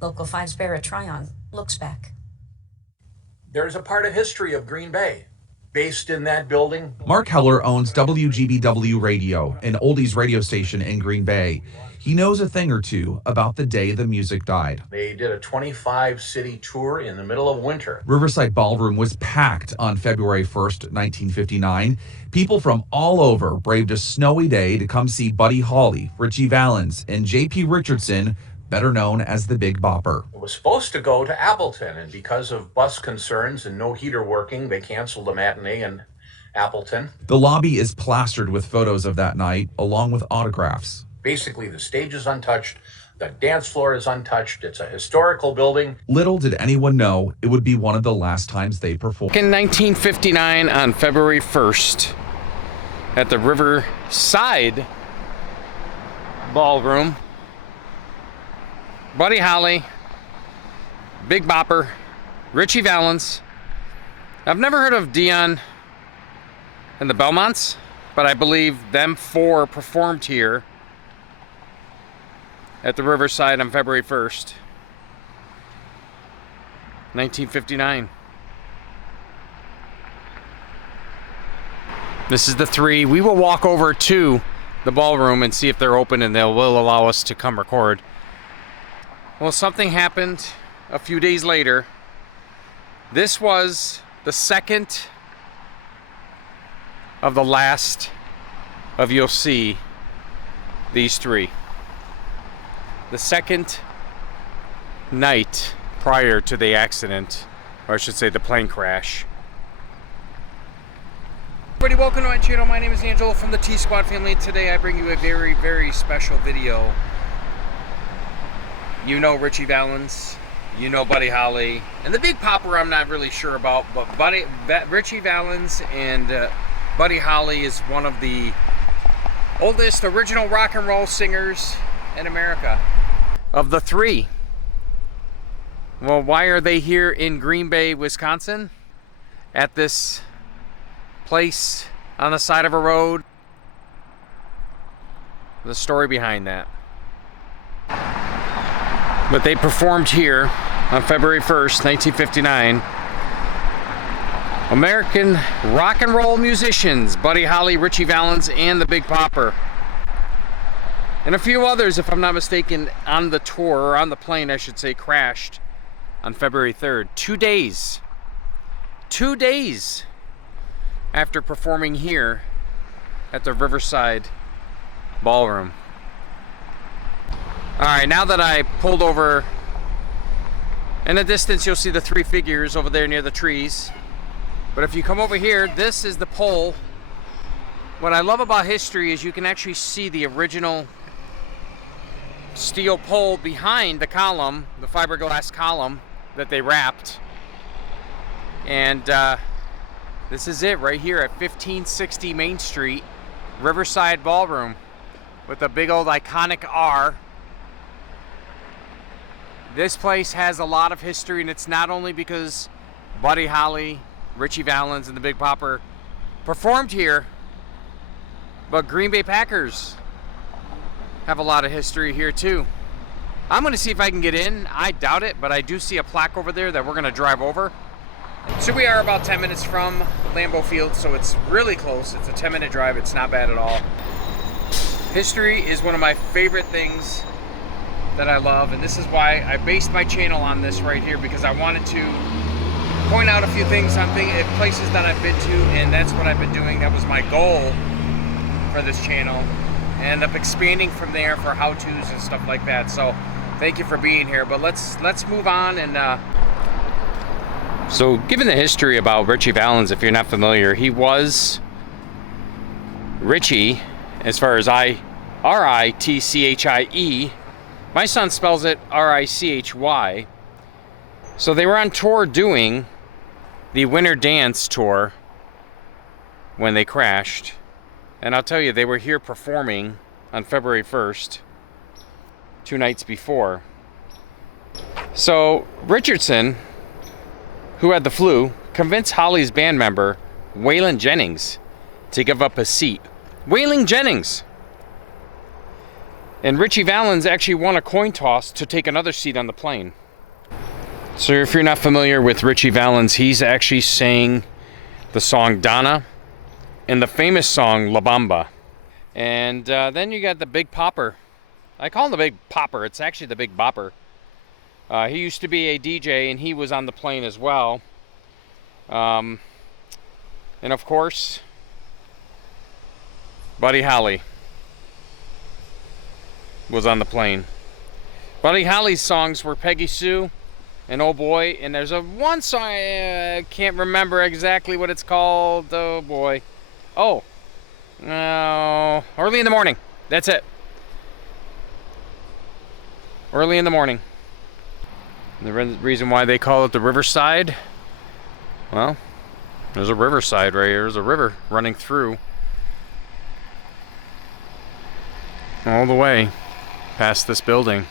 Local 5's Barrett Tryon looks back. There's a part of history of Green Bay based in that building. Mark Heller owns WGBW Radio, an oldies radio station in Green Bay. He knows a thing or two about the day the music died. They did a 25-city tour in the middle of winter. Riverside Ballroom was packed on February 1st, 1959. People from all over braved a snowy day to come see Buddy Holly, Ritchie Valens, and J.P. Richardson, better known as the Big Bopper. It was supposed to go to Appleton, and because of bus concerns and no heater working, they canceled the matinee in Appleton. The lobby is plastered with photos of that night, along with autographs. Basically, the stage is untouched, the dance floor is untouched, it's a historical building. Little did anyone know it would be one of the last times they performed. In 1959, on February 1st, at the Riverside Ballroom, Buddy Holly, Big Bopper, Ritchie Valens. I've never heard of Dion and the Belmonts, but I believe them four performed here at the Riverside on February 1st, 1959. This is the three. We will walk over to the ballroom and see if they're open and they will allow us to come record. Well, something happened a few days later. This was the second of the last of you'll see these three. The second night prior to the accident, or I should say the plane crash. Everybody, welcome to my channel. My name is Angelo from the TSquad Family. Today I bring you a very, very special video. You know Ritchie Valens, you know Buddy Holly, and the Big Bopper I'm not really sure about, but Ritchie Valens and Buddy Holly is one of the oldest original rock and roll singers in America. Of the three. Well, why are they here in Green Bay, Wisconsin? At this place on the side of a road? The story behind that. But they performed here on February 1st, 1959. American rock and roll musicians, Buddy Holly, Ritchie Valens, and the Big Bopper. And a few others, if I'm not mistaken, on the tour, or on the plane, I should say, crashed on February 3rd. 2 days. 2 days after performing here at the Riverside Ballroom. All right, now that I pulled over, in the distance you'll see the three figures over there near the trees. But if you come over here, this is the pole. What I love about history is you can actually see the original steel pole behind the column, the fiberglass column that they wrapped. And this is it right here at 1560 Main Street, Riverside Ballroom, with a big old iconic R. This place has a lot of history, and it's not only because Buddy Holly, Ritchie Valens, and the Big Bopper performed here, but Green Bay Packers have a lot of history here too. I'm gonna see if I can get in. I doubt it, but I do see a plaque over there that we're gonna drive over. So we are about 10 minutes from Lambeau Field, so it's really close. It's a 10-minute drive. It's not bad at all. History is one of my favorite things that I love, and this is why I based my channel on this right here, because I wanted to point out a few things on places that I've been to, and that's what I've been doing. That was my goal for this channel, and end up expanding from there for how-tos and stuff like that. So thank you for being here, but let's move on. And so given the history about Ritchie Valens, if you're not familiar, he was Ritchie, as far as R-I-T-C-H-I-E. My son spells it R-I-C-H-Y. So they were on tour doing the Winter Dance Tour when they crashed. And I'll tell you, they were here performing on February 1st, 2 nights before. So Richardson, who had the flu, convinced Holly's band member, Waylon Jennings, to give up his seat. Waylon Jennings! And Ritchie Valens actually won a coin toss to take another seat on the plane. So if you're not familiar with Ritchie Valens, he's actually sang the song Donna and the famous song La Bamba. And then you got the Big Popper. I call him the Big Popper. It's actually the Big Bopper. He used to be a DJ, and he was on the plane as well. And of course, Buddy Holly was on the plane. Buddy Holly's songs were Peggy Sue and Oh Boy, and there's one song, I can't remember exactly what it's called. Oh boy. Oh, no, Early in the Morning. That's it. Early in the Morning. The reason why they call it the Riverside, well, there's a riverside right here. There's a river running through all the way past this building.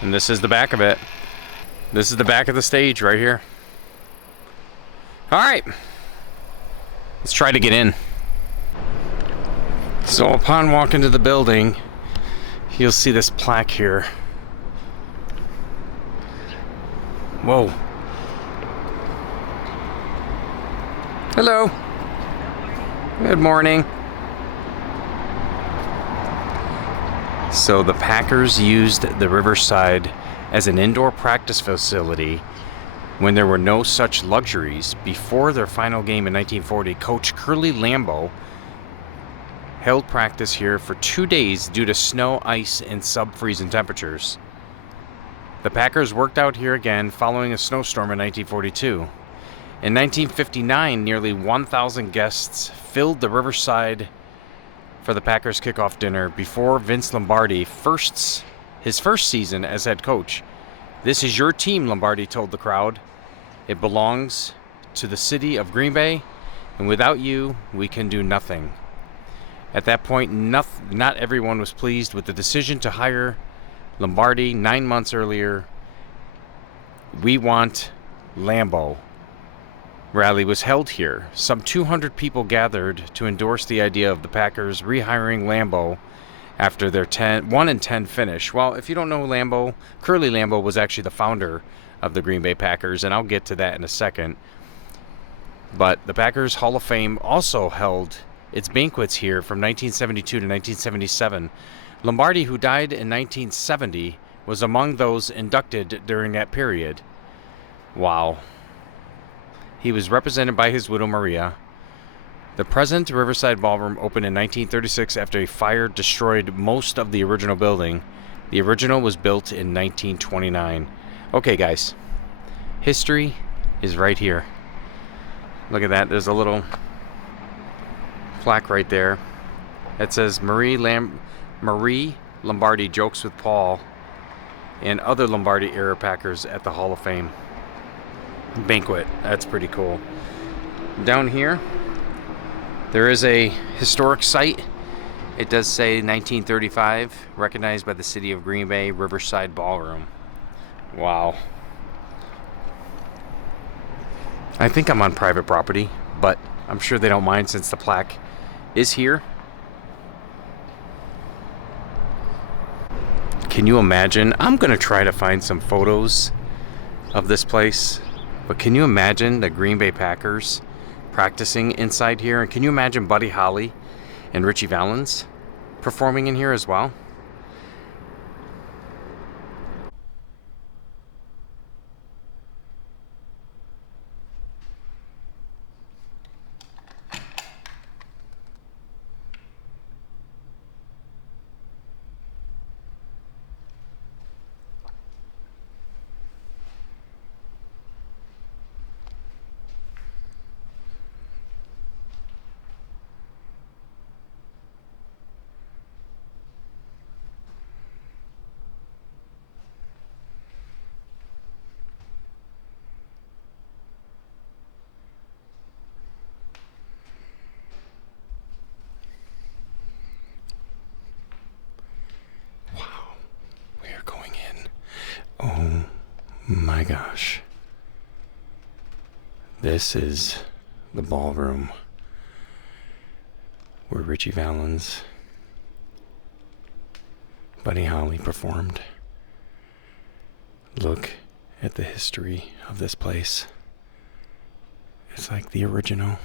And this is the back of it. This is the back of the stage right here. All right, let's try to get in. So upon walking to the building, you'll see this plaque here. Whoa. Hello. Good morning. So the Packers used the Riverside as an indoor practice facility when there were no such luxuries. Before their final game in 1940, Coach Curly Lambeau held practice here for 2 days due to snow, ice, and sub-freezing temperatures. The Packers worked out here again following a snowstorm in 1942. In 1959, nearly 1,000 guests filled the Riverside for the Packers kickoff dinner before Vince Lombardi his first season as head coach. "This is your team," Lombardi told the crowd. "It belongs to the city of Green Bay, and without you, we can do nothing." At that point, not everyone was pleased with the decision to hire Lombardi 9 months earlier. "We want Lambeau" rally was held here. Some 200 people gathered to endorse the idea of the Packers rehiring Lambeau after their 1-10 finish. Well, if you don't know Lambeau, Curly Lambeau was actually the founder of the Green Bay Packers, and I'll get to that in a second. But the Packers Hall of Fame also held its banquets here from 1972 to 1977. Lombardi, who died in 1970, was among those inducted during that period. Wow. He was represented by his widow, Maria. The present Riverside Ballroom opened in 1936 after a fire destroyed most of the original building. The original was built in 1929. Okay, guys. History is right here. Look at that. There's a little plaque right there. It says Marie Lombardi jokes with Paul and other Lombardi era Packers at the Hall of Fame banquet. That's pretty cool. Down here, there is a historic site. It does say 1935, recognized by the city of Green Bay, Riverside Ballroom. Wow. I think I'm on private property, but I'm sure they don't mind since the plaque is here. Can you imagine? I'm gonna try to find some photos of this place, but can you imagine the Green Bay Packers practicing inside here? And can you imagine Buddy Holly and Ritchie Valens performing in here as well? Oh my gosh. This is the ballroom where Ritchie Valens Buddy Holly performed. Look at the history of this place. It's like the original.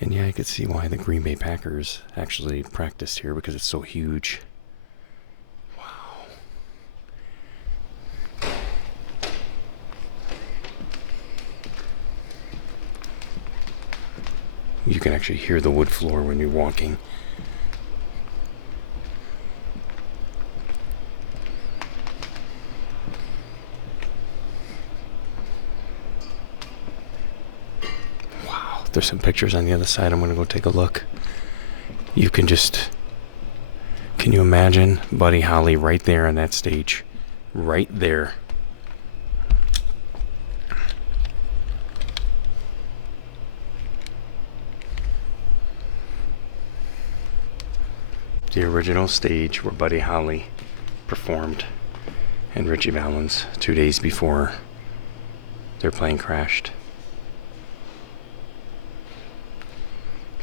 And yeah, I could see why the Green Bay Packers actually practiced here, because it's so huge. Wow. You can actually hear the wood floor when you're walking. There's some pictures on the other side. I'm going to go take a look. You can you imagine Buddy Holly right there on that stage? Right there. The original stage where Buddy Holly performed and Ritchie Valens 2 days before their plane crashed.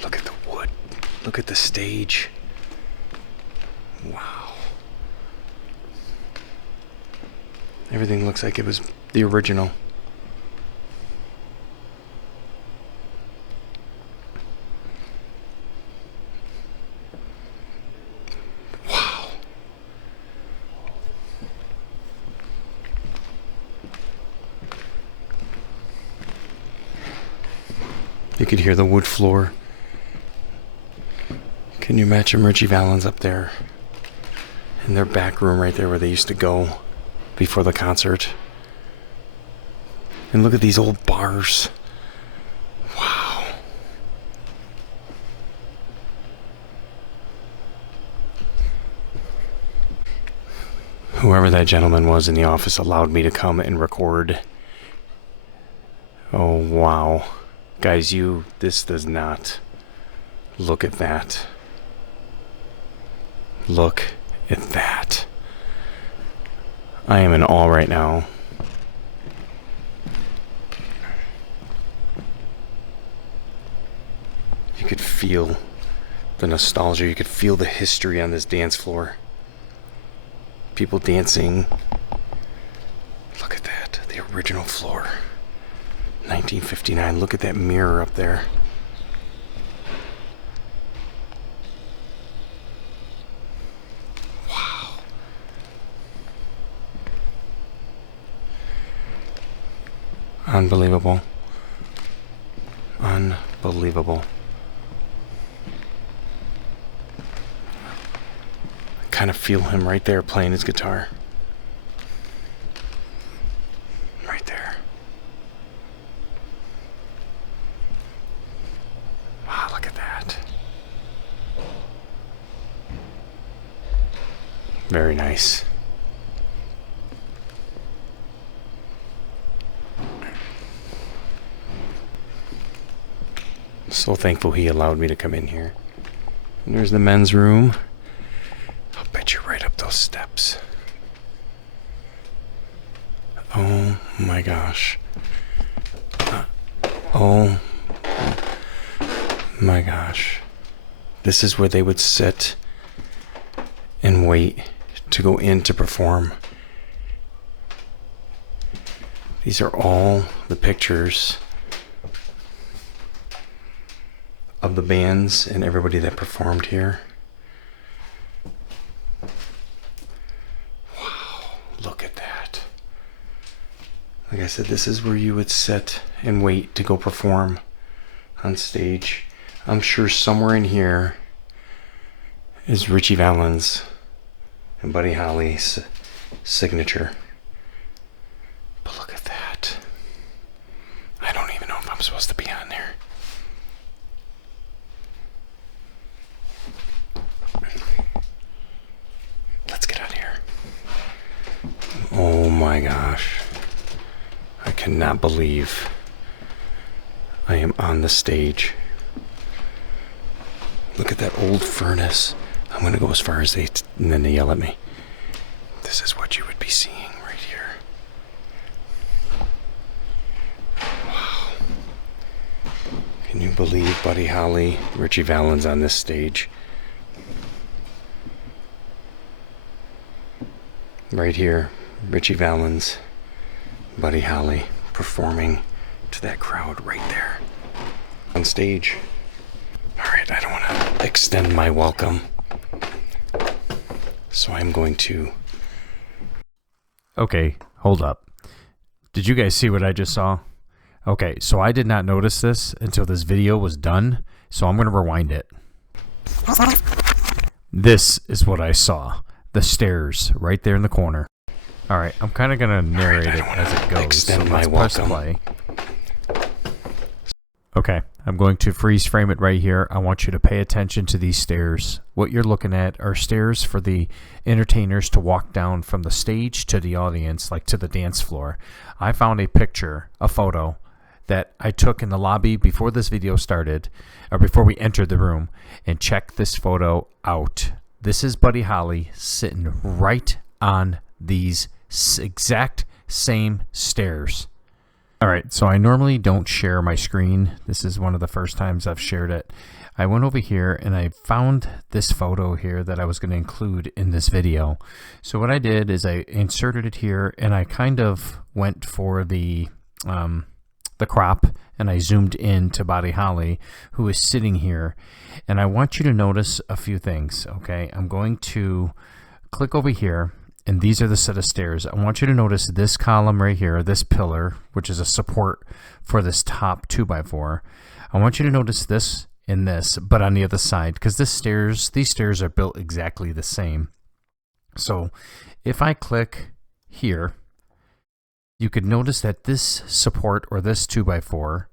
Look at the wood. Look at the stage. Wow. Everything looks like it was the original. Wow. You could hear the wood floor. Can you imagine Ritchie Valens up there in their back room right there where they used to go before the concert? And look at these old bars. Wow. Whoever that gentleman was in the office allowed me to come and record. Oh, wow. Guys, this does not. Look at that. Look at that. I am in awe right now. You could feel the nostalgia. You could feel the history on this dance floor. People dancing. Look at that. The original floor. 1959. Look at that mirror up there. Unbelievable. Unbelievable. I kind of feel him right there playing his guitar. Right there. Wow, look at that. Very nice. So thankful he allowed me to come in here. And there's the men's room. I'll bet you right up those steps. Oh my gosh. Oh my gosh. This is where they would sit and wait to go in to perform. These are all the pictures of the bands and everybody that performed here. Wow, look at that. Like I said, this is where you would sit and wait to go perform on stage. I'm sure somewhere in here is Ritchie Valens and Buddy Holly's signature. But look at that. I don't even know if I'm supposed to be on there. Let's get out of here. Oh my gosh. I cannot believe I am on the stage. Look at that old furnace. I'm going to go as far as and then they yell at me. This is what you would be seeing right here. Wow. Can you believe Buddy Holly, Ritchie Valens on this stage. Right here, Ritchie Valens, Buddy Holly performing to that crowd right there on stage. All right, I don't want to extend my welcome, so I'm going to... Okay, hold up. Did you guys see what I just saw? Okay, so I did not notice this until this video was done, so I'm going to rewind it. This is what I saw. The stairs right there in the corner. All right, I'm kind of going to narrate it as it goes. Extend so my let's press welcome. play. Okay, I'm going to freeze frame it right here. I want you to pay attention to these stairs. What you're looking at are stairs for the entertainers to walk down from the stage to the audience, like to the dance floor. I found a picture, a photo, that I took in the lobby before this video started, or before we entered the room, and check this photo out. This is Buddy Holly sitting right on these exact same stairs. All right, so I normally don't share my screen. This is one of the first times I've shared it. I went over here and I found this photo here that I was going to include in this video. So what I did is I inserted it here and I kind of went for the crop and I zoomed in to Buddy Holly, who is sitting here. And I want you to notice a few things, okay? I'm going to click over here. And these are the set of stairs. I want you to notice this column right here, this pillar, which is a support for this top 2x4. I want you to notice this and this, but on the other side, because these stairs are built exactly the same. So if I click here, you could notice that this support, or this 2x4,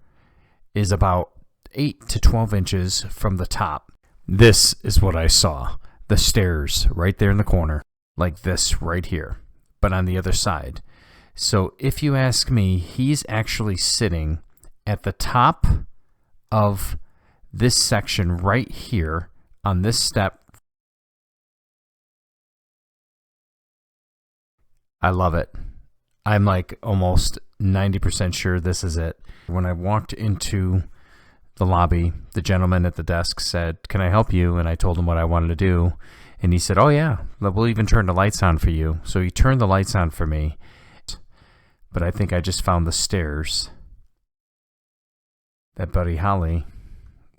is about 8 to 12 inches from the top. This is what I saw. The stairs right there in the corner. Like this right here, but on the other side. So if you ask me, he's actually sitting at the top of this section right here on this step. I love it. I'm like almost 90% sure this is it. When I walked into the lobby, the gentleman at the desk said, "Can I help you?" And I told him what I wanted to do. And he said, "Oh yeah, we'll even turn the lights on for you." So he turned the lights on for me. But I think I just found the stairs that Buddy Holly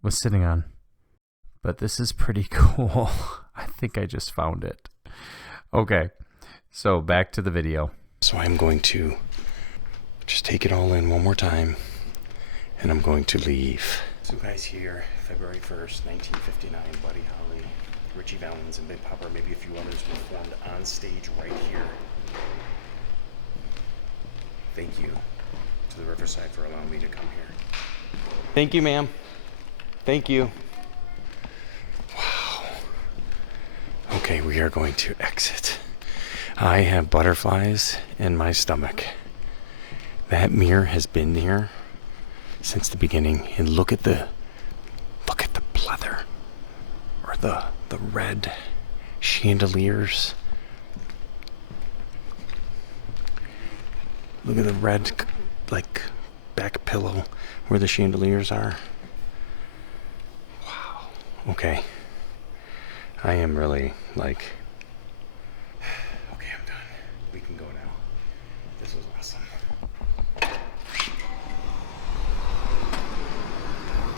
was sitting on. But this is pretty cool. I think I just found it. Okay, so back to the video. So I'm going to just take it all in one more time, and I'm going to leave. So guys, here, February 1st, 1959, Buddy Holly, Ritchie Valens, and Big Bopper, maybe a few others, performed on stage right here. Thank you to the Riverside for allowing me to come here. Thank you, ma'am. Thank you. Wow. Okay, we are going to exit. I have butterflies in my stomach. That mirror has been here since the beginning, and look at the pleather, or the red chandeliers. Look at the red, like, back pillow where the chandeliers are. Wow. Okay. I am really, like... Okay, I'm done. We can go now. This was awesome.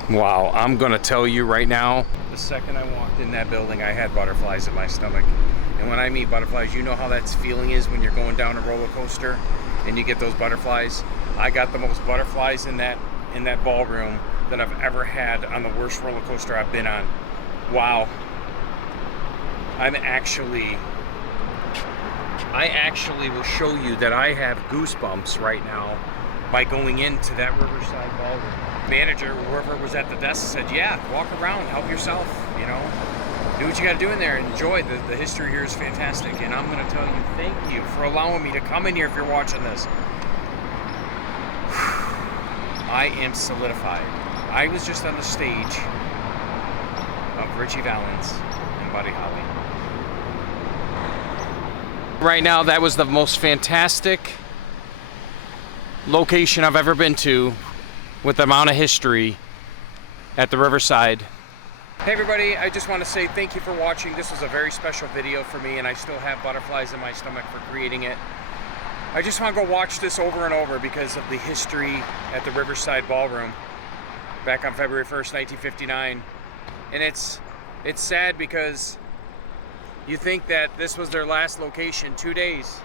Wow, I'm gonna tell you right now, the second I walked in that building, I had butterflies in my stomach. And when I mean butterflies, you know how that feeling is when you're going down a roller coaster and you get those butterflies? I got the most butterflies in that ballroom that I've ever had on the worst roller coaster I've been on. Wow. I actually will show you that I have goosebumps right now by going into that Riverside Ballroom. Manager, whoever was at the desk, said, "Yeah, walk around, help yourself, you know, do what you got to do in there, enjoy. The history here is fantastic." And I'm going to tell you, thank you for allowing me to come in here if you're watching this. I am solidified. I was just on the stage of Ritchie Valens and Buddy Holly. Right now, that was the most fantastic location I've ever been to, with the amount of history. at the Riverside. Hey everybody, I just want to say thank you for watching. This was a very special video for me, and I still have butterflies in my stomach for creating it. I just want to go watch this over and over because of the history at the Riverside Ballroom back on February 1st, 1959. And it's sad because you think that this was their last location 2 days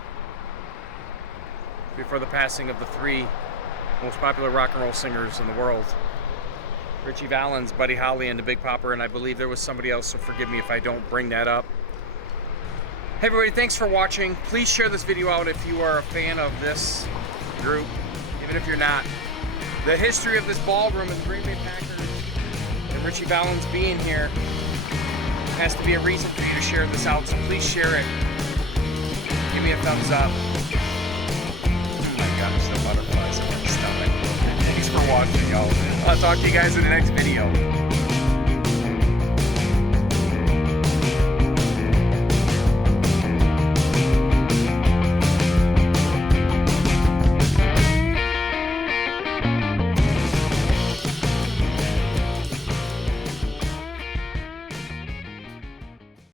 before the passing of the 3 most popular rock and roll singers in the world. Ritchie Valens, Buddy Holly, and the Big Bopper, and I believe there was somebody else, so forgive me if I don't bring that up. Hey everybody, thanks for watching. Please share this video out if you are a fan of this group, even if you're not. The history of this ballroom and the Green Bay Packers and Ritchie Valens being here has to be a reason for you to share this out, so please share it. Give me a thumbs up. Oh my gosh, the butterflies in my stomach. Thanks for watching, y'all. I'll talk to you guys in the next video.